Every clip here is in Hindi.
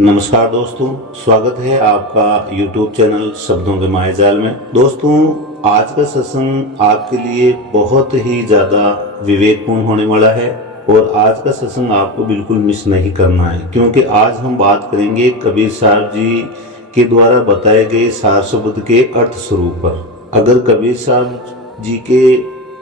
नमस्कार दोस्तों, स्वागत है आपका YouTube चैनल शब्दों के मायाजाल में। दोस्तों, आज का सत्संग आपके लिए बहुत ही ज़्यादा विवेकपूर्ण होने वाला है और आज का सत्संग आपको बिल्कुल मिस नहीं करना है, क्योंकि आज हम बात करेंगे कबीर साहब जी के द्वारा बताए गए सार शब्द के अर्थ स्वरूप पर। अगर कबीर साहब जी के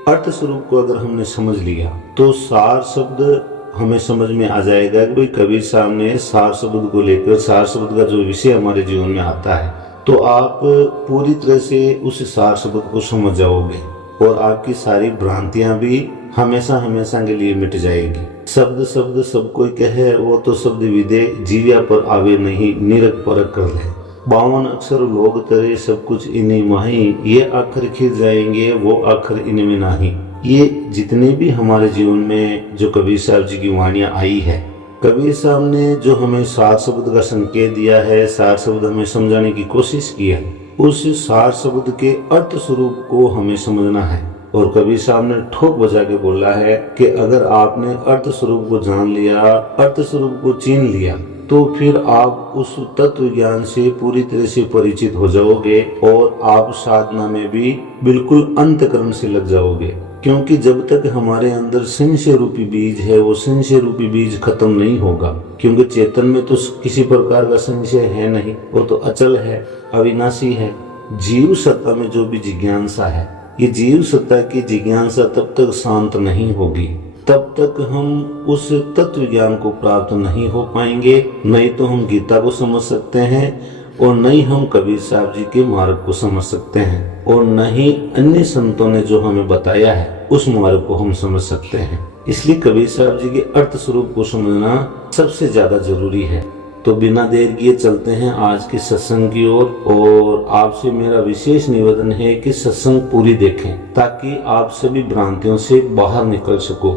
अर्थ स्वरूप को अगर हमने समझ लिया तो सार शब्द हमें समझ में आ जाएगा कि भाई कबीर साहब ने सार शब्द को लेकर, सार शब्द का जो विषय हमारे जीवन में आता है, तो आप पूरी तरह से उस सार शब्द को समझ जाओगे और आपकी सारी भ्रांतियां भी हमेशा हमेशा के लिए मिट जाएगी। शब्द शब्द सब कोई कहे, वो तो शब्द विदे, जीव्या पर आवे नहीं, निरख परख कर ले। 52 अक्षर लोग तरे, सब कुछ इन्हीं माही, ये अक्षर खिल जाएंगे, वो अक्षर इनमें नहीं। ये जितने भी हमारे जीवन में जो कबीर साहब जी की वाणियां आई है, कबीर साहब ने जो हमें सार शब्द का संकेत दिया है, सार शब्द हमें समझाने की कोशिश की है, उस सार शब्द के अर्थ स्वरूप को हमें समझना है। और कबीर साहब ने ठोक बजा के बोला है कि अगर आपने अर्थ स्वरूप को जान लिया, अर्थ स्वरूप को चीन लिया, तो फिर आप उस तत्व ज्ञान से पूरी तरह से परिचित हो जाओगे और आप साधना में भी बिल्कुल अंतःकरण से लग जाओगे। क्योंकि जब तक हमारे अंदर संशय रूपी बीज है, वो संशय रूपी बीज खत्म नहीं होगा। क्योंकि चेतन में तो किसी प्रकार का संशय है नहीं, वो तो अचल है, अविनाशी है। जीव सत्ता में जो भी जिज्ञासा है, ये जीव सत्ता की जिज्ञासा तब तक शांत नहीं होगी, तब तक हम उस तत्व ज्ञान को प्राप्त नहीं हो पाएंगे। नहीं तो हम गीता को समझ सकते हैं और न ही हम कबीर साहब जी के मार्ग को समझ सकते हैं और न ही अन्य संतों ने जो हमें बताया है उस मार्ग को हम समझ सकते हैं। इसलिए कबीर साहब जी के अर्थ स्वरूप को समझना सबसे ज्यादा जरूरी है। तो बिना देर किए चलते हैं आज के सत्संग की ओर। और आपसे मेरा विशेष निवेदन है कि सत्संग पूरी देखें ताकि आप सभी भ्रांतियों से बाहर निकल सको।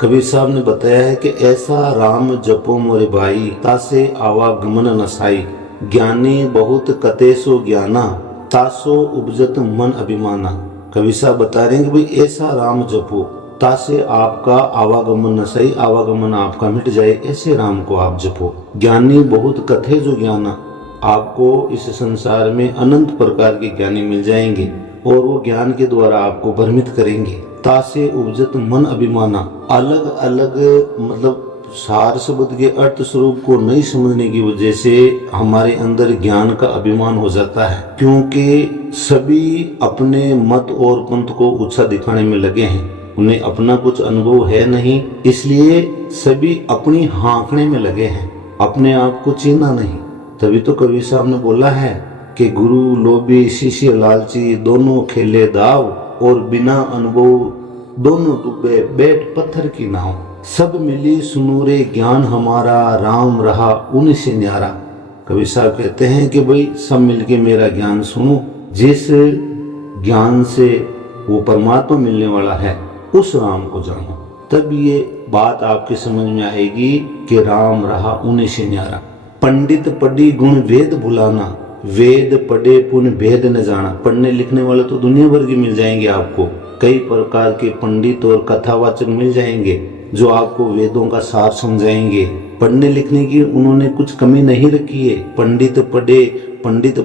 कबीर साहब ने बताया है कि ऐसा राम जपो मोरे भाई, तासे आवागमन नसाई, ज्ञानी बहुत कतेसो ज्ञाना, तासो उपजत मन अभिमाना। कबीर साहब बता रहे हैं कि भाई ऐसा राम जपो तासे आपका आवागमन न सही, आवागमन आपका मिट जाए, ऐसे राम को आप जपो। ज्ञानी बहुत कथे जो ज्ञाना, आपको इस संसार में अनंत प्रकार के ज्ञानी मिल जाएंगे और वो ज्ञान के द्वारा आपको भ्रमित करेंगे। तासे उपजत मन अभिमाना, अलग अलग मतलब सार शब्द के अर्थ स्वरूप को नहीं समझने की वजह से हमारे अंदर ज्ञान का अभिमान हो जाता है। क्योंकि सभी अपने मत और पंथ को ऊंचा दिखाने में लगे हैं, उन्हें अपना कुछ अनुभव है नहीं, इसलिए सभी अपनी हाँकने में लगे हैं, अपने आप को चीना नहीं। तभी तो कबीर साहब ने बोला है कि गुरु लोभी शिष्य लालची, दोनों खेले दाव, और बिना अनुभव दोनों डूबे बैठ पत्थर की नाव। सब मिली सुनूरे ज्ञान हमारा, राम रहा उनसे न्यारा। कबीर साहब कहते हैं कि भाई सब मिलके मेरा ज्ञान सुनो, जिस ज्ञान से वो परमात्मा मिलने वाला है उस राम को जानो। तब ये बात आपके समझ में आएगी कि राम रहा उनसे न्यारा। पंडित पढ़ी गुण वेद भुलाना, वेद पढ़े पुण्य भेद न जाना। पढ़ने लिखने वाले तो दुनिया भर के मिल जाएंगे आपको, कई प्रकार के पंडित और कथावाचक मिल जाएंगे जो आपको वेदों का सार समझाएंगे। पढ़ने लिखने की उन्होंने कुछ कमी नहीं रखी है। पंडित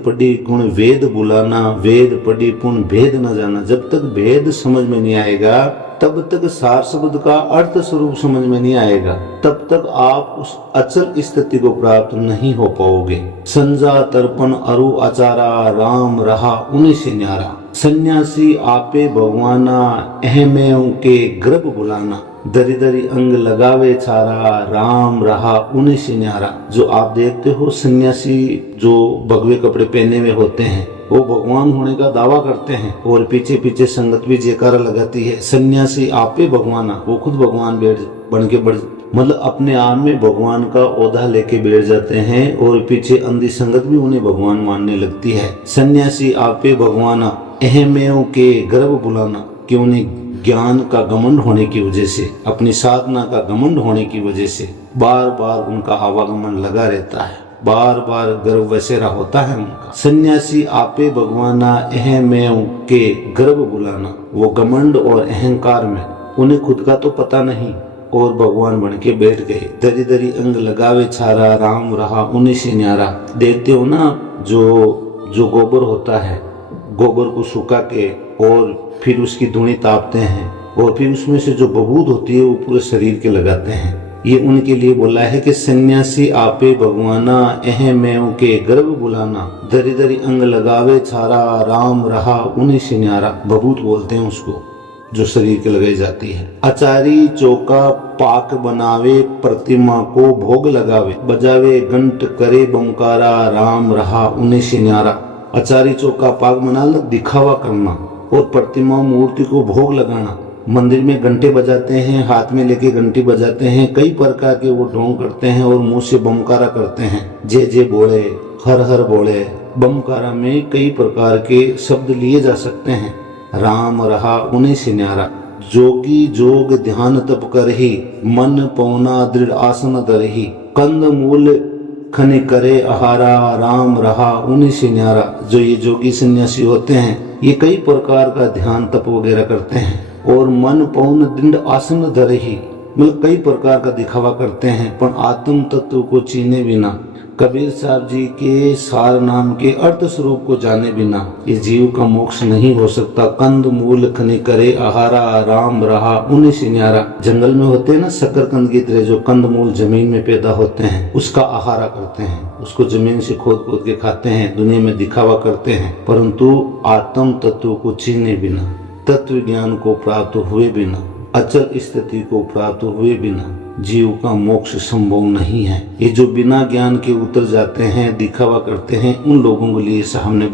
पढ़े गुण वेद बुलाना, वेद पढ़ी पुण्य भेद न जाना। जब तक भेद समझ में नहीं आएगा, तब तक सार शब्द का अर्थ स्वरूप समझ में नहीं आएगा, तब तक आप उस अचल स्थिति को प्राप्त नहीं हो पाओगे। संजा तर्पण अरु आचारा, राम रहा उन्हीं से न्यारा। सन्यासी आपे भगवाना, अहमें के गर्भ बुलाना। दरी दरी अंग लगावे छारा, राम रहा उन्हीं से न्यारा। जो आप देखते हो सन्यासी जो भगवे कपड़े पहने हुए होते हैं, वो भगवान होने का दावा करते हैं और पीछे पीछे संगत भी जयकारा लगाती है। सन्यासी आपे भगवाना, वो खुद भगवान बन के मतलब अपने आप में भगवान का ओधा लेके बैठ जाते हैं और पीछे अंधी संगत भी उन्हें भगवान मानने लगती है। सन्यासी आपे भगवाना, अहमें के गर्भ बुलाना, कि उन्हें ज्ञान का घमंड होने की वजह से, अपनी साधना का घमंड होने की वजह से बार बार उनका आवागमन लगा रहता है, बार बार गर्भ वसेरा होता है उनका। सन्यासी आपे भगवाना, अहमें के गर्भ बुलाना। वो घमंड और अहंकार में उन्हें खुद का तो पता नहीं, और भगवान बन के बैठ गए। दरी दरी अंग लगावे छारा, राम रहा उन्हीं से न्यारा। देखते हो ना, जो गोबर होता है, गोबर को सुखा के और फिर उसकी धुनी तापते हैं और फिर उसमें से जो बबूद होती है वो पूरे शरीर के लगाते हैं। ये उनके लिए बोला है कि सन्यासी आपे भगवाना, एह मैं के गर्भ बुलाना। दरी दरी अंग लगावे छारा, राम रहा उन्हीं से न्यारा। बबूत बोलते हैं उसको जो शरीर के लगाई जाती है। अचारी चौका पाक बनावे, प्रतिमा को भोग लगावे। बजावे घंट करे बमकारा, राम रहा उन्हीं से न्यारा। अचारी चौका पाक बनाना, दिखावा करना, और प्रतिमा मूर्ति को भोग लगाना। मंदिर में घंटे बजाते हैं, हाथ में लेके घंटी बजाते हैं, कई प्रकार के वो ढोंग करते हैं और मुंह से बमकारा करते हैं। जय जय बोले, हर हर बोले। बमकारा में कई प्रकार के शब्द लिए जा सकते हैं। राम रहा उन्हीं से न्यारा। जोगी जोग ध्यान तप करही, मन पौना दृढ़ आसन धरही। कंद मूल खनि करे आहारा, राम रहा उन्हीं से न्यारा। जो ये जोगी सन्यासी होते हैं, ये कई प्रकार का ध्यान तप वगैरह करते हैं और मन पौन दृढ़ आसन धरही, मतलब कई प्रकार का दिखावा करते हैं, पर आत्म तत्व को चीने बिना, कबीर साहब जी के सार नाम के अर्थ स्वरूप को जाने बिना ये जीव का मोक्ष नहीं हो सकता। कंद मूल खनि करे आहारा, राम रहा उन्हीं से न्यारा। जंगल में होते हैं ना शकरकंद की तरह, जो कंद मूल जमीन में पैदा होते हैं, उसका आहारा करते हैं, उसको जमीन से खोद खोद के खाते हैं, दुनिया में दिखावा करते हैं, परंतु आत्म तत्व को चीने बिना, तत्व ज्ञान को प्राप्त हुए बिना, अचल स्थिति को प्राप्त हुए बिना जीव का मोक्ष संभव नहीं है। ये जो बिना ज्ञान के उतर जाते हैं, दिखावा करते हैं, उन लोगों के लिए साहब ने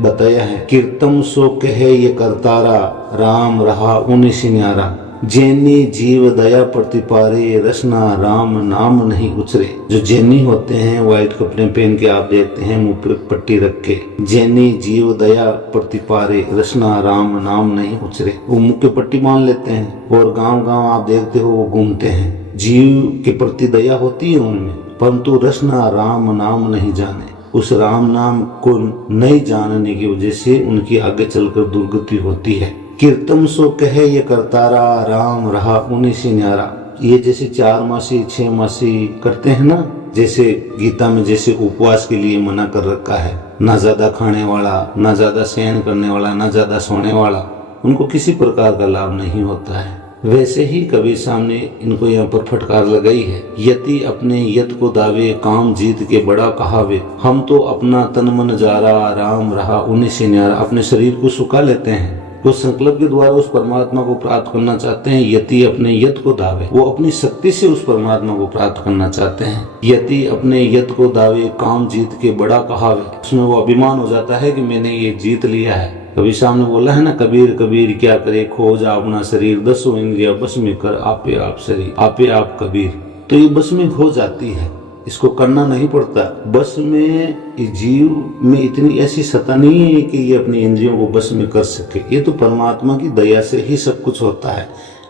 बताया है। कीर्तम सो कहे ये करतारा, राम रहा उन्हीं से न्यारा। जैनी जीव दया प्रतिपारे, रसना राम नाम नहीं उचरे। जो जैनी होते हैं, व्हाइट कपड़े पहन के आप देखते हैं, मुंह पर पट्टी रख के, जैनी जीव दया प्रतिपारे, रसना राम नाम नहीं उचरे। वो मुंह के पट्टी मान लेते हैं और गांव गांव आप देखते हो वो घूमते हैं। जीव के प्रति दया होती है उनमें, परंतु रसना राम नाम नहीं जाने। उस राम नाम को नहीं जानने की वजह से उनकी आगे चलकर दुर्गति होती है। कीर्तन सो कहे ये करतारा, राम रहा उन्हीं से न्यारा। ये जैसे 4 मासी 6 मासी करते हैं ना, जैसे गीता में जैसे उपवास के लिए मना कर रखा है, ना ज्यादा खाने वाला, ना ज्यादा सहन करने वाला, ना ज्यादा सोने वाला, उनको किसी प्रकार का लाभ नहीं होता है। वैसे ही कबीर साहब ने इनको यहाँ पर फटकार लगाई है। यति अपने यत को दावे, काम जीत के बड़ा कहावे। हम तो अपना तन मन जारा, राम रहा उन्हीं से न्यारा। अपने शरीर को सुखा लेते हैं, तो संकल्प के द्वारा उस परमात्मा को प्राप्त करना चाहते हैं। यति अपने यत को दावे, वो अपनी शक्ति से उस परमात्मा को प्राप्त करना चाहते हैं। यति अपने यत को दावे, काम जीत के बड़ा कहावे। उसमें वो अभिमान हो जाता है कि मैंने ये जीत लिया है। कबीर साहब ने बोला है ना, कबीर कबीर क्या करे, खोज अपना शरीर, 10 इंद्रिया बस में कर, आपे आप शरीर, आपे आप कबीर। तो ये बस में हो जाती है, इसको करना नहीं पड़ता। बस में जीव में इतनी ऐसी सत्ता नहीं है कि ये अपनी इंद्रियों को बस में कर सके। ये तो परमात्मा की दया से ही सब कुछ होता है।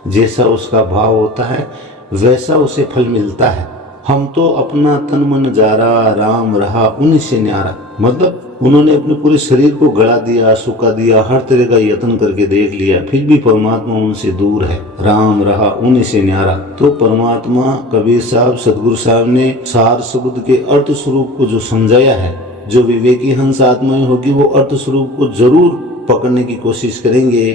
जैसा उसका भाव होता है वैसा उसे फल मिलता है। हम तो अपना तन मन जारा, राम रहा उन्हीं से न्यारा। मतलब उन्होंने अपने पूरे शरीर को गला दिया, सुखा दिया, हर तरह का यत्न करके देख लिया, फिर भी परमात्मा उनसे दूर है। राम रहा उन्हीं से न्यारा। तो परमात्मा कबीर साहब, सदगुरु साहब ने सार शब्द के अर्थ स्वरूप को जो समझाया है, जो विवेकी हंस आत्माएं होगी वो अर्थ स्वरूप को जरूर पकड़ने की कोशिश करेंगे।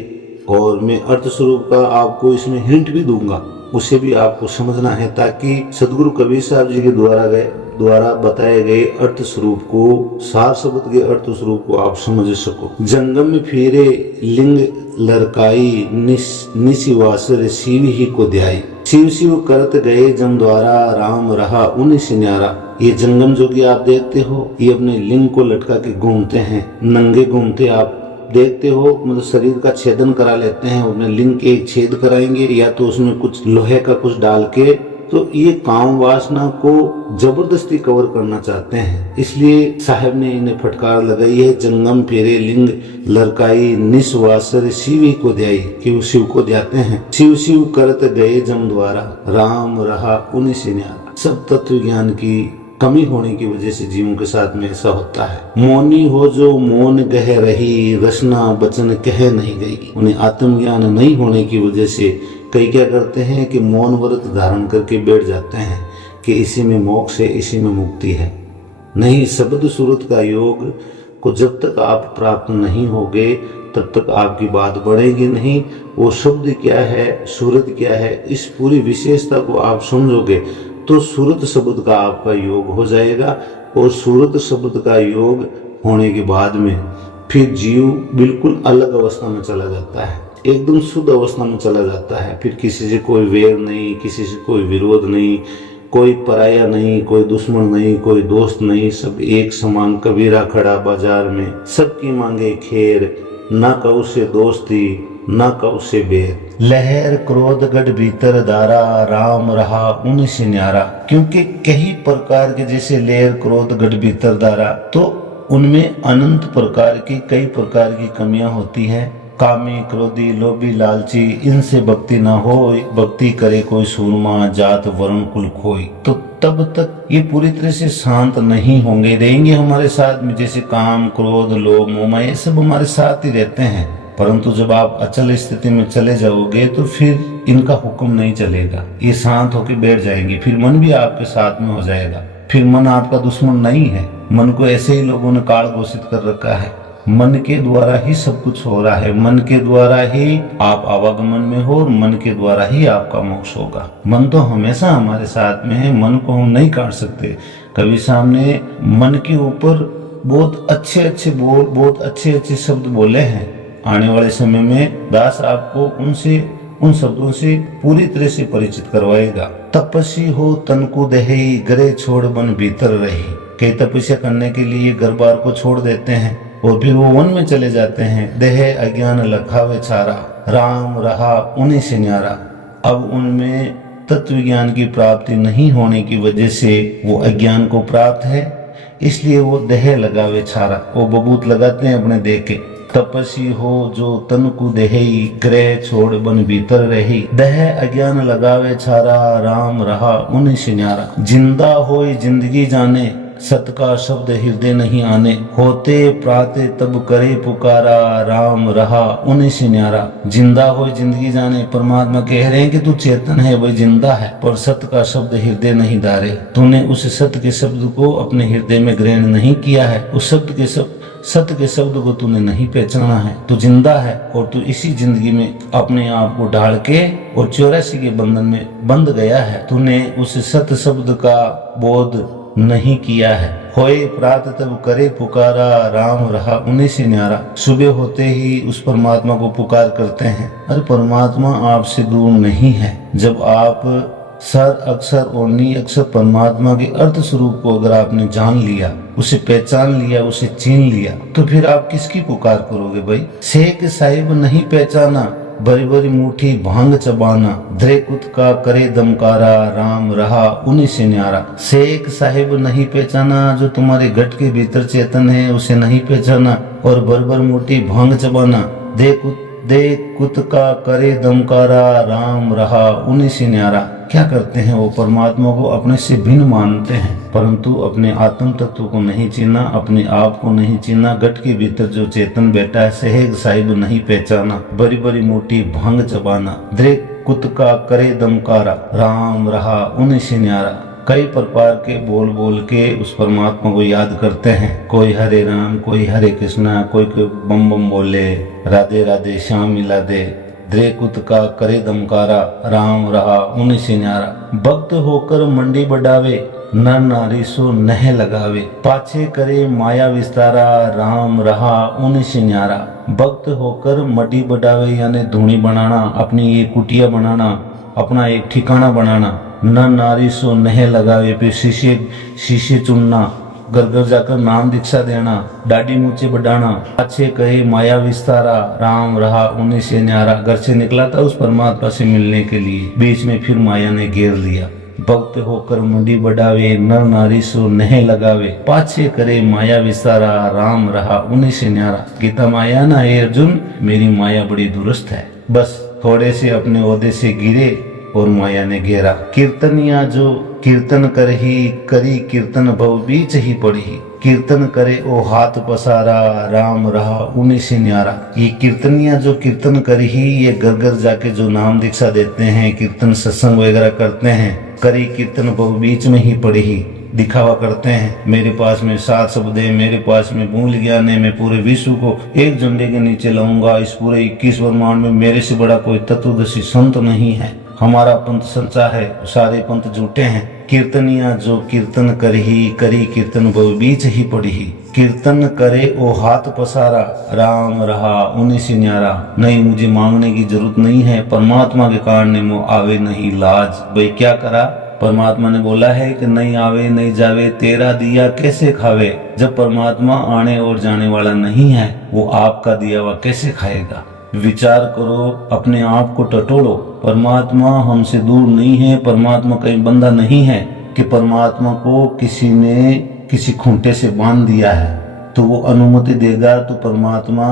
और मैं अर्थ स्वरूप का आपको इसमें हिंट भी दूंगा, उसे भी आपको समझना है, ताकि सदगुरु कबीर साहब जी के द्वारा बताए गए अर्थ स्वरूप को, सार शब्द के अर्थ स्वरूप को आप समझ सको। जंगम में फिरे लिंग लड़काई, निशिवासर शिव ही को ध्याई। शिव शिव करत गए जम द्वारा, राम रहा उन्हीं से न्यारा। ये जंगम जोगी आप देखते हो, ये अपने लिंग को लटका के घूमते हैं, नंगे घूमते आप देखते हो, मतलब शरीर का छेदन करा लेते हैं, अपने लिंग के छेद कराएंगे या तो उसमें कुछ लोहे का कुछ डाल के। तो ये काम वासना को जबरदस्ती कवर करना चाहते हैं, इसलिए साहब ने इन्हें फटकार लगाई है। जंगम फेरे लिंग लड़काई, निस्वासर शिव को ध्याई, कि वो शिव को ध्याते हैं। शिव शिव करत गए जम द्वारा, राम रहा उन्हीं से न्यारा। सब तत्व ज्ञान की कमी होने की वजह से जीवों के साथ में ऐसा होता है। मौनी हो जो मौन गह रही, रचना वचन कह नहीं गई। उन्हें आत्मज्ञान नहीं होने की वजह से कई क्या करते हैं कि मौन व्रत धारण करके बैठ जाते हैं कि इसी में मोक्ष है, इसी में मुक्ति है। नहीं, शब्द सूरत का योग को जब तक आप प्राप्त नहीं होगे तब तक आपकी बात बढ़ेगी नहीं। वो शब्द क्या है, सूरत क्या है, इस पूरी विशेषता को आप समझोगे तो सूरत शब्द का आपका योग हो जाएगा। और सूरत शब्द का योग होने के बाद में फिर जीव बिल्कुल अलग अवस्था में चला जाता है, एकदम शुद्ध अवस्था में चला जाता है। फिर किसी से कोई वैर नहीं, किसी से कोई विरोध नहीं, कोई पराया नहीं, कोई दुश्मन नहीं, कोई दोस्त नहीं, सब एक समान। कबीरा खड़ा बाजार में, सबकी मांगे खैर, ना कऊ से दोस्ती ना कऊ से बैर। लहर क्रोध गढ़ भीतर धारा, राम रहा उन्हीं से न्यारा। क्योंकि कई प्रकार के जैसे लहर क्रोध गढ़ भीतर धारा, तो उनमें अनंत प्रकार की कई प्रकार की कमियां होती है। कामी क्रोधी लोभी लालची, इनसे भक्ति न हो, भक्ति करे कोई सूरमा, जात वर्ण कुल खोई। तो तब तक ये पूरी तरह से शांत नहीं होंगे, रहेंगे हमारे साथ में। जैसे काम क्रोध लोभ मोह ये सब हमारे साथ ही रहते हैं, परंतु जब आप अचल स्थिति में चले जाओगे तो फिर इनका हुक्म नहीं चलेगा, ये शांत होकर बैठ जाएंगे। फिर मन भी आपके साथ में हो जाएगा। फिर मन आपका दुश्मन नहीं है। मन को ऐसे ही लोगों ने काल घोषित कर रखा है। मन के द्वारा ही सब कुछ हो रहा है, मन के द्वारा ही आप आवागमन में हो और मन के द्वारा ही आपका मोक्ष होगा। मन तो हमेशा हमारे साथ में है, मन को हम नहीं काट सकते। कभी सामने मन के ऊपर बहुत अच्छे अच्छे शब्द बोले हैं, आने वाले समय में दास आपको उन शब्दों से पूरी तरह से परिचित करवाएगा। तपस्वी हो तन को दहेई, गरे छोड़ बन भीतर रही। कई तपस्या करने के लिए घर बार को छोड़ देते हैं और फिर वो वन में चले जाते हैं। देह अज्ञान लखावे छारा, राम रहा उन्हीं से न्यारा। अब उनमें तत्व ज्ञान की प्राप्ति नहीं होने की वजह से वो अज्ञान को प्राप्त है, इसलिए वो देह लगावे छारा, वो बबूत लगाते हैं अपने देह के। तपस्वी हो जो तन को देही, ग्रह छोड़ बन भीतर रही। देह अज्ञान लगावे छारा, राम रहा उन्हीं से न्यारा। जिंदा होई जिंदगी जाने, सत का शब्द हृदय नहीं आने। होते प्राते तब करे पुकारा, राम रहा उन्हीं से न्यारा। जिंदा हो जिंदगी जाने, परमात्मा कह रहे हैं कि तू चेतन है, वही जिंदा है, पर सत्य का शब्द हृदय नहीं धारे। तूने उस सत्य के शब्द को अपने हृदय में ग्रहण नहीं किया है, उस सत्य के शब्द को तूने नहीं पहचाना है। तू जिंदा है और तू इसी जिंदगी में अपने आप को ढाल के और 84 के बंधन में बंध गया है। तूने उस सत्य शब्द का बोध नहीं किया है। होए प्रात तब करे पुकारा, राम रहा उन्हीं से न्यारा। सुबह होते ही उस परमात्मा को पुकार करते हैं। अरे परमात्मा आपसे दूर नहीं है। जब आप सर अक्षर और नी अक्षर परमात्मा के अर्थ स्वरूप को अगर आपने जान लिया, उसे पहचान लिया, उसे चीन लिया, तो फिर आप किसकी पुकार करोगे भाई। शेख साहिब नहीं पहचाना, बड़ी बड़ी मुट्ठी भांग चबाना। द्रेकुत का करे दमकारा, राम रहा उन्हीं से न्यारा। शेख साहिब नहीं पहचाना, जो तुम्हारे घट के भीतर चेतन है उसे नहीं पहचाना, और बरबर मुट्ठी भांग चबाना। दे कुत का करे दमकारा, राम रहा उन्हीं से न्यारा। क्या करते हैं वो परमात्मा को अपने से भिन्न मानते हैं, परंतु अपने आत्म तत्व को नहीं चीना, अपने आप को नहीं चीना। घट के भीतर जो चेतन बैठा है, सहेग साहिब नहीं पहचाना, बड़ी बड़ी मोटी भांग चबाना। द्रेक कुत का करे दमकारा, राम रहा उन्हीं से न्यारा। कई प्रकार के बोल बोल के उस परमात्मा को याद करते हैं। कोई हरे राम, कोई हरे कृष्णा, कोई बम बम बोले, राधे राधे श्याम मिला दे। द्रेकुत का करे दमकारा, राम रहा उन्हीं से न्यारा। भक्त होकर मंडी बढ़ावे, नर नारी सो नह लगावे। पाछे करे माया विस्तारा, राम रहा उन्हीं से न्यारा। भक्त होकर मंडी बढ़ावे यानी धूनी बनाना, अपनी एक कुटिया बनाना, अपना एक ठिकाना बनाना। नर नारी सो नह लगावे, फिर शीशे चुनना, घर घर जाकर नाम दीक्षा देना, दाढ़ी मूछे बढ़ाना। अच्छे कहे माया विस्तारा, राम रहा उन्हीं से न्यारा। घर से निकला था उस परमात्मा से मिलने के लिए, बीच में फिर माया ने घेर लिया। भक्त होकर मंडी बढ़ावे, नर नारी सो नह लगावे। पाछे करे माया विस्तारा, राम रहा उन्हीं से न्यारा। गीता माया ना हे अर्जुन, मेरी माया बड़ी दुरुस्त है। बस थोड़े से अपने ओहदे से गिरे और माया ने घेरा। कीर्तनिया जो कीर्तन करही, करी कीर्तन भव बीच ही पड़ी। कीर्तन करे ओ हाथ पसारा, राम रहा उन्हीं से न्यारा। ये कीर्तनिया जो कीर्तन करही, ये घर घर जाके जो नाम दीक्षा देते हैं, कीर्तन सत्संग वगैरह करते हैं, करी कीर्तन भव बीच में ही पड़ी, दिखावा करते हैं। मेरे पास में 7 शब्द है, मेरे पास में मूल ज्ञान है, मैं पूरे विश्व को एक झंडे के नीचे लाऊंगा। इस पूरे 21 ब्रह्मांड में मेरे से बड़ा कोई तत्वदर्शी संत नहीं है। हमारा पंथ सच्चा है, सारे पंथ झूठे हैं। कीर्तनिया जो कीर्तन करही, करी कीर्तन भव बीच ही पड़ी। कीर्तन करे ओ हाथ पसारा, राम रहा उन्हीं से न्यारा। नहीं, मुझे मांगने की जरूरत नहीं है, परमात्मा के कारण मुँह आवे नहीं लाज। भाई क्या करा? परमात्मा ने बोला है कि नहीं आवे नहीं जावे, तेरा दिया कैसे खावे। जब परमात्मा आने और जाने वाला नहीं है, वो आपका दिया हुआ कैसे खाएगा? विचार करो, अपने आप को टटोलो। परमात्मा हमसे दूर नहीं है, परमात्मा कहीं बंदा नहीं है कि परमात्मा को किसी ने किसी खूंटे से बांध दिया है तो वो अनुमति देगा तो परमात्मा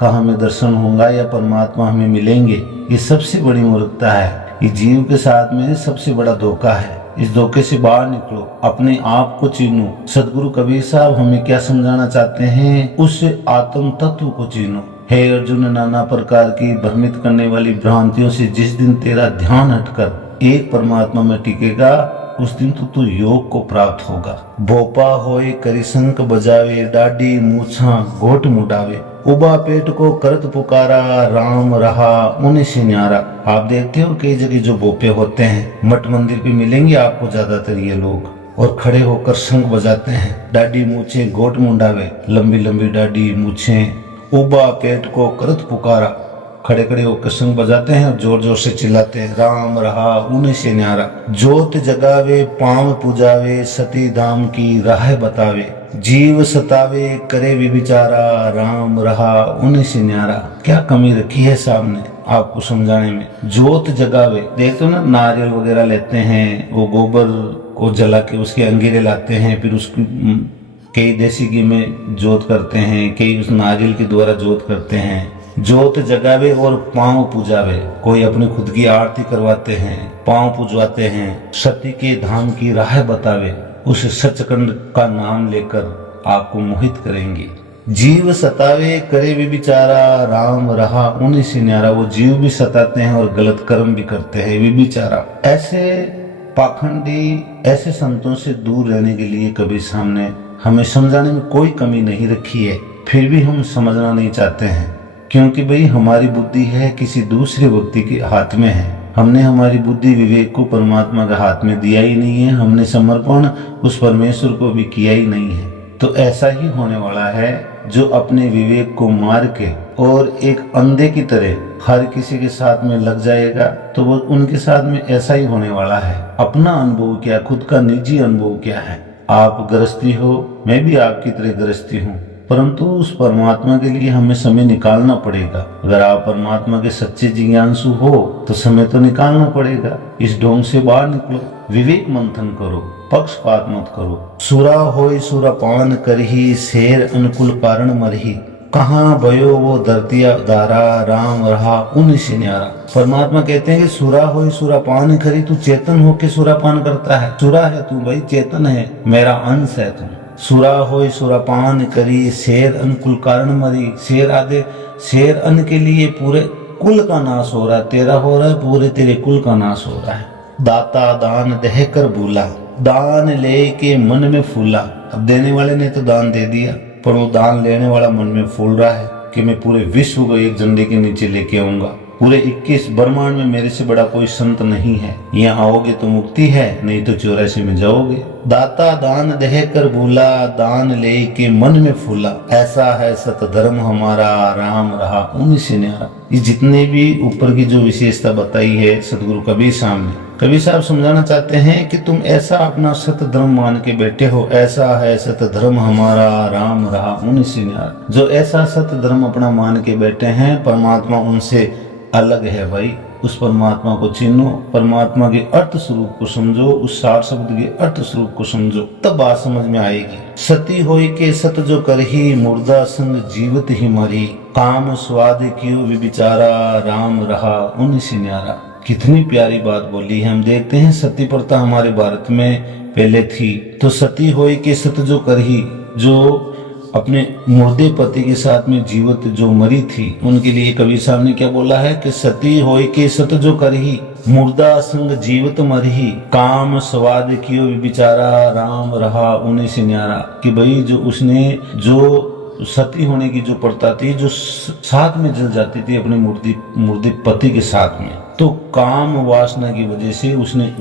का हमें दर्शन होगा या परमात्मा हमें मिलेंगे। ये सबसे बड़ी मूर्खता है, ये जीव के साथ में सबसे बड़ा धोखा है। इस धोखे से बाहर निकलो, अपने आप को चीनो। सदगुरु कबीर साहब हमें क्या समझाना चाहते हैं? उस आत्म तत्व को चीनो। हे अर्जुन, नाना प्रकार की भ्रमित करने वाली भ्रांतियों से जिस दिन तेरा ध्यान हटकर एक परमात्मा में टिकेगा, उस दिन तो तू योग को प्राप्त होगा। भोपा होए करी शंख बजावे, डाडी मूछा घोट मुडावे। उबा पेट को करत पुकारा, राम रहा उन्हीं से न्यारा। आप देखते हो कई जगह जो भोपे होते हैं, मठ मंदिर पे मिलेंगे आपको ज्यादातर ये लोग, और खड़े होकर शंख बजाते हैं। डाडी मूछे घोट मुंडावे, लंबी लंबी डाडी मूछे, उबा पेट को करत पुकारा। खड़े खड़े होकर शंख बजाते हैं और जोर जोर से चिल्लाते हैं, राम रहा उन्हीं से न्यारा। जोत जगावे पांव पुजावे, सती धाम की राह बतावे। जीव सतावे करे विचारा, राम रहा उन्हीं से न्यारा। क्या कमी रखी है सामने आपको समझाने में? जोत जगावे, देखते हो ना, नारियल वगैरह लेते हैं, वो गोबर को जला के उसके अंगीरे लाते हैं, फिर उसकी कई देसी घी में जोत करते हैं, कई उस नारियल के द्वारा जोत करते हैं। जोत जगावे और पांव पूजावे, कोई अपनी खुद की आरती करवाते हैं, पांव पूजवाते हैं। सती के धाम की राह बतावे, उस सचखंड का नाम लेकर आपको मोहित करेंगे। जीव सतावे करे विचारा, राम रहा उन्हीं से न्यारा। वो जीव भी सताते हैं और गलत कर्म भी करते हैं, विचारा। ऐसे पाखंडी, ऐसे संतों से दूर रहने के लिए कभी सामने हमें समझाने में कोई कमी नहीं रखी है, फिर भी हम समझना नहीं चाहते हैं, क्योंकि भाई हमारी बुद्धि है किसी दूसरे व्यक्ति के हाथ में है। हमने हमारी बुद्धि विवेक को परमात्मा के हाथ में दिया ही नहीं है, हमने समर्पण उस परमेश्वर को भी किया ही नहीं है। तो ऐसा ही होने वाला है, जो अपने विवेक को मार के और एक अंधे की तरह हर किसी के साथ में लग जाएगा, तो वो उनके साथ में ऐसा ही होने वाला है। अपना अनुभव क्या, खुद का निजी अनुभव क्या है? आप गृहस्थी हो, मैं भी आपकी तरह गृहस्थी हूँ, परंतु उस परमात्मा के लिए हमें समय निकालना पड़ेगा। अगर आप परमात्मा के सच्चे जिज्ञासु हो तो समय तो निकालना पड़ेगा। इस ढोंग से बाहर निकलो, विवेक मंथन करो, पक्षपात मत करो। सुरा होय सुरापान करही, शेर अनुकूल कारण मरही। कहाँ भयो वो धरतिया धारा, राम रहा उन्हीं से न्यारा। परमात्मा कहते हैं कि सुरा होय सुरापान करी, तू चेतन होके सुरापान करता है। सुरा है तू भाई, चेतन है, मेरा अंश है तू। सुरा होय सुरापान करी, शेर अनुकूल कारण मरी। शेर आदे, शेर अन्न के लिए पूरे कुल का नाश हो रहा है, तेरा हो रहा है, पूरे तेरे कुल का नाश हो रहा है। दाता दान दह कर भूला, दान ले के मन में फूला। अब देने वाले ने तो दान दे दिया, पर वो दान लेने वाला मन में फूल रहा है कि मैं पूरे विश्व को एक झंडे के नीचे लेके आऊंगा। पूरे 21 ब्रह्मांड में मेरे से बड़ा कोई संत नहीं है। यहाँ आओगे तो मुक्ति है, नहीं तो 84 में जाओगे। दाता दान दह कर भूला, दान ले के मन में फूला। ऐसा है सत धर्म हमारा, राम रहा उन्हीं से न्यारा। ये जितने भी ऊपर की जो विशेषता बताई है सदगुरु कबीर साहब ने, कबीर साहब समझाना चाहते हैं कि तुम ऐसा अपना सत धर्म मान के बैठे हो। ऐसा है सत धर्म हमारा, राम रहा उन्हीं से न्यारा। जो ऐसा सत धर्म अपना मान के बैठे हैं, परमात्मा उनसे अलग है भाई। उस परमात्मा को चिन्हो, परमात्मा के अर्थ स्वरूप को समझो, उस सार शब्द के अर्थ स्वरूप को समझो, तब बात समझ में आएगी। सती होई के सत जो करही, मुर्दा संग जीवित ही मरी। काम स्वाद क्यों विचारा, राम रहा उन्हीं से न्यारा। कितनी प्यारी बात बोली है। हम देखते हैं सती प्रथा हमारे भारत में पहले थी, तो सती होई के सत जो करही, जो अपने मुर्दे पति के साथ में जीवित जो मरी थी, उनके लिए कबीर साहब ने क्या बोला है कि सती होई के सत जो करही, मुर्दा संग जीवित मरही, काम स्वाद कियो विचारा, राम रहा उन्हें से न्यारा। कि भाई जो उसने जो सती होने की जो प्रथा थी, जो साथ में जल जाती थी अपने मुर्दे पति के साथ में, तो काम वासना की वजह से उसने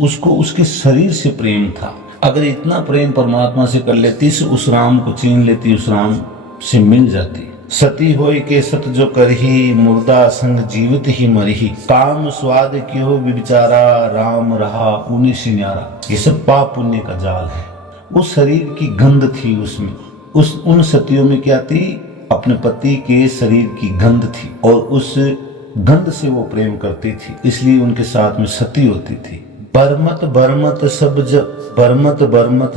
उसको उसके शरीर से प्रेम था। अगर इतना प्रेम परमात्मा से कर लेती, उस राम को छीन लेती, उस राम से मिल जाती। सती होय के सत जो करही, मुर्दा संग जीवित ही मरही, काम स्वाद क्यों विचारा, राम रहा उन्हीं से न्यारा। ये सब पाप पुण्य का जाल है। उस शरीर की गंध थी उसमें, उन सतियों में क्या थी, अपने पति के शरीर की गंध थी, और उस गंध से वो प्रेम करती थी, इसलिए उनके साथ में सती होती थी। बरमत बरमत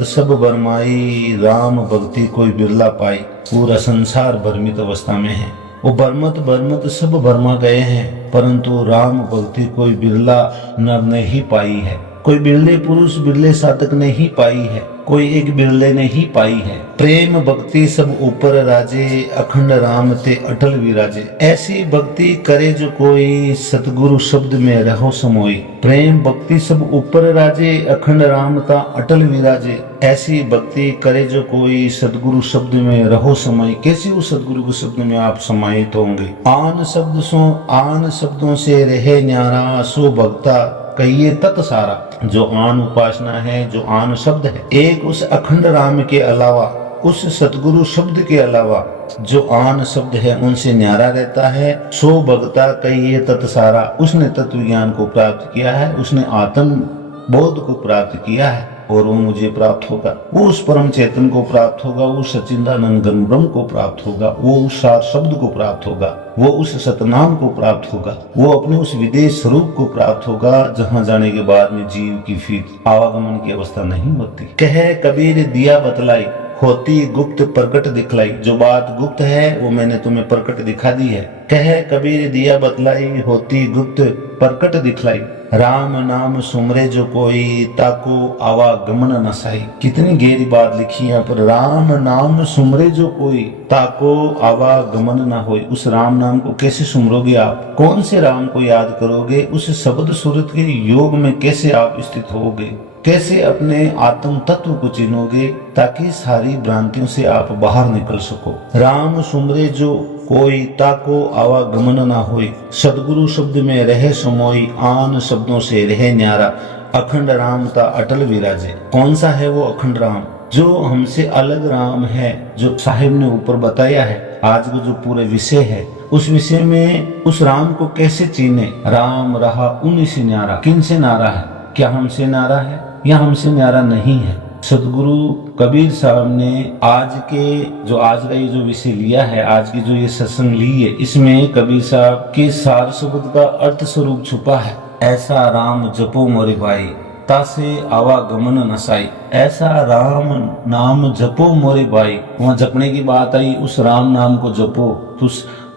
सब बरमाई, राम भक्ति कोई बिरला पाई। पूरा संसार भ्रमित अवस्था में है। वो बरमत सब भरमा गए हैं, परंतु राम भक्ति कोई बिरला नर ने ही पाई है। कोई बिरले पुरुष बिरले साधक ने ही पाई है, कोई एक बिरले ने ही पाई है। प्रेम भक्ति सब ऊपर राजे, अखंड राम ते अटल विराजे। ऐसी भक्ति करे जो कोई, सतगुरु शब्द में रहो समोई। प्रेम भक्ति सब ऊपर राजे, अखंड राम ता अटल विराजे। ऐसी भक्ति करे जो कोई, सतगुरु शब्द में रहो समाई। कैसे उस सतगुरु के शब्द में आप समाहित होंगे। आन शब्दों से रहे न्यारा, सो भक्ता कहिए तत् सारा। जो आन उपासना है, जो आन शब्द है, एक उस अखंड राम के अलावा, उस सतगुरु शब्द के अलावा जो आन शब्द है उनसे न्यारा रहता है। सो भगता कहिए तत् सारा। उसने तत्व ज्ञान को प्राप्त किया है, उसने आत्म बोध को प्राप्त किया है, और वो मुझे प्राप्त होगा। वो उस परम चेतन को प्राप्त होगा, वो सच्चिदानंद घन ब्रह्म को प्राप्त होगा, वो उस सार शब्द को प्राप्त होगा, वो उस सतनाम को प्राप्त होगा, वो अपने उस विदेश स्वरूप को प्राप्त होगा, जहाँ जाने के बाद में जीव की फिर आवागमन की अवस्था नहीं होती। कहे कबीर दिया बतलाई, होती गुप्त प्रकट दिखलाई। जो बात गुप्त है वो मैंने तुम्हें प्रकट दिखा दी है। कहे कबीर दिया बतलाई, होती गुप्त प्रकट दिखलाई। राम नाम सुमरे जो कोई, ताको आवागमन न साई। कितनी गहरी बात लिखी है यहाँ पर। राम नाम सुमरे जो कोई, ताको आवागमन न होई। उस राम नाम को कैसे सुमरोगे आप, कौन से राम को याद करोगे, उस शब्द सूरत के योग में कैसे आप स्थित होगे, कैसे अपने आत्म तत्व को चिन्होगे, ताकि सारी भ्रांतियों से आप बाहर निकल सको। राम सुमरे जो कोई, ताको आवागमन ना होई। सदगुरु शब्द में रहे समोई, आन शब्दों से रहे न्यारा। अखंड राम ता अटल विराजे। कौन सा है वो अखंड राम, जो हमसे अलग राम है, जो साहिब ने ऊपर बताया है। आज का जो पूरे विषय है, उस विषय में उस राम को कैसे चीने। राम रहा उन्हीं से न्यारा। किन से नारा है, क्या हमसे नारा है या हमसे न्यारा नहीं है। सदगुरु कबीर साहब ने आज का ये जो विषय लिया है, आज की जो ये सत्संग ली है, इसमें कबीर साहब के सार शब्द का अर्थ स्वरूप छुपा है। ऐसा राम जपो मोरे भाई, तासे आवागमन नसाई। ऐसा राम नाम जपो मोरे भाई। वहाँ जपने की बात आई, उस राम नाम को जपो तो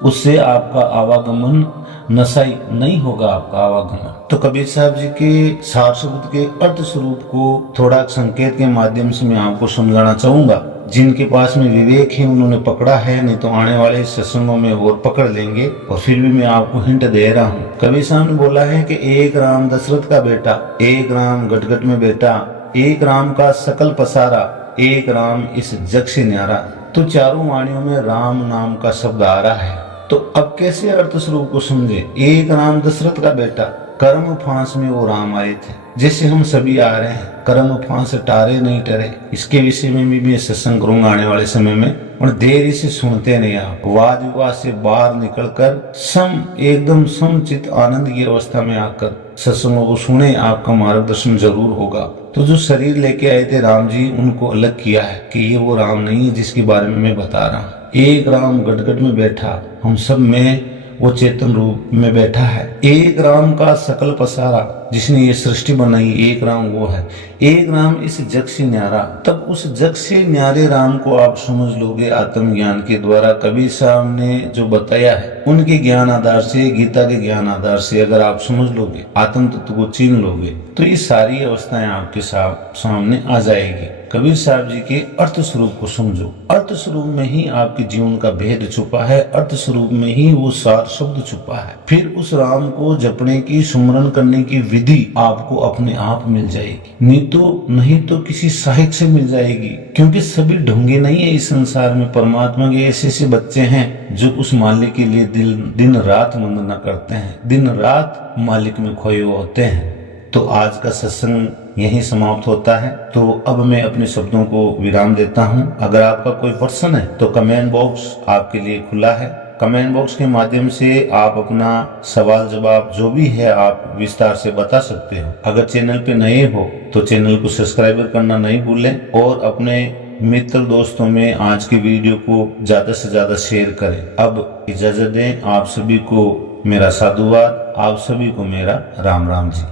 उससे आपका आवागमन नसाई नहीं होगा, आपका आवागमन। तो कबीर साहब जी के सार शब्द के अर्थ स्वरूप को थोड़ा संकेत के माध्यम से मैं आपको समझाना चाहूंगा। जिनके पास में विवेक है उन्होंने पकड़ा है, नहीं तो आने वाले सत्संगों में और पकड़ लेंगे। और फिर भी मैं आपको हिंट दे रहा हूँ। कबीर साहब ने बोला है कि एक राम दशरथ का बेटा, एक राम गटगट में बेटा, एक राम का सकल पसारा, एक राम इस जग से न्यारा। तो चारों वाणियों में राम नाम का शब्द आ रहा है। तो अब कैसे अर्थ स्वरूप को समझे। एक राम दशरथ का बेटा, कर्म फांस में वो राम आए थे, जैसे हम सभी आ रहे हैं। कर्म फांस टारे नहीं टरे, इसके विषय में भी मैं सत्संग करूंगा आने वाले समय में। और देरी से सुनते नहीं आप, वाद विवाद से बाहर निकलकर एकदम समचित आनंद की अवस्था में आकर सत्संगों को सुने, आपका मार्गदर्शन जरूर होगा। तो जो शरीर लेके आए थे राम जी, उनको अलग किया है कि ये वो राम नहीं है जिसके बारे में मैं बता रहा हूँ। एक राम गटगट में बैठा, हम सब में वो चेतन रूप में बैठा है। एक राम का सकल पसारा, जिसने ये सृष्टि बनाई, एक राम वो है। एक राम इस जग से न्यारा, तब उस जग से न्यारे राम को आप समझ लोगे आत्मज्ञान के द्वारा। कबीर साहब ने जो बताया है उनके ज्ञान आधार से, गीता के ज्ञान आधार से अगर आप समझ लोगे, आत्म तत्व को चीन लोगे, तो ये सारी अवस्थाएं आपके सामने आ जाएगी। कबीर साहब जी के अर्थ स्वरूप को समझो। अर्थ स्वरूप में ही आपके जीवन का भेद छुपा है, अर्थ स्वरूप में ही वो सार शब्द छुपा है। फिर उस राम को जपने की, सुमरन करने की विधि आपको अपने आप मिल जाएगी, नहीं तो किसी सहायक से मिल जाएगी। क्योंकि सभी ढोंगे नहीं है इस संसार में। परमात्मा के ऐसे ऐसे बच्चे हैं जो उस मालिक के लिए दिन रात वंदना करते हैं, दिन रात मालिक में खोए होते हैं। तो आज का सत्संग यहीं समाप्त होता है। तो अब मैं अपने शब्दों को विराम देता हूं। अगर आपका कोई प्रश्न है तो कमेंट बॉक्स आपके लिए खुला है। कमेंट बॉक्स के माध्यम से आप अपना सवाल जवाब जो भी है आप विस्तार से बता सकते हो। अगर चैनल पे नए हो तो चैनल को सब्सक्राइब करना नहीं भूलें और अपने मित्र दोस्तों में आज की वीडियो को ज्यादा से ज्यादा शेयर करें। अब इजाजत दें। आप सभी को मेरा साधुवाद, आप सभी को मेरा राम राम जी।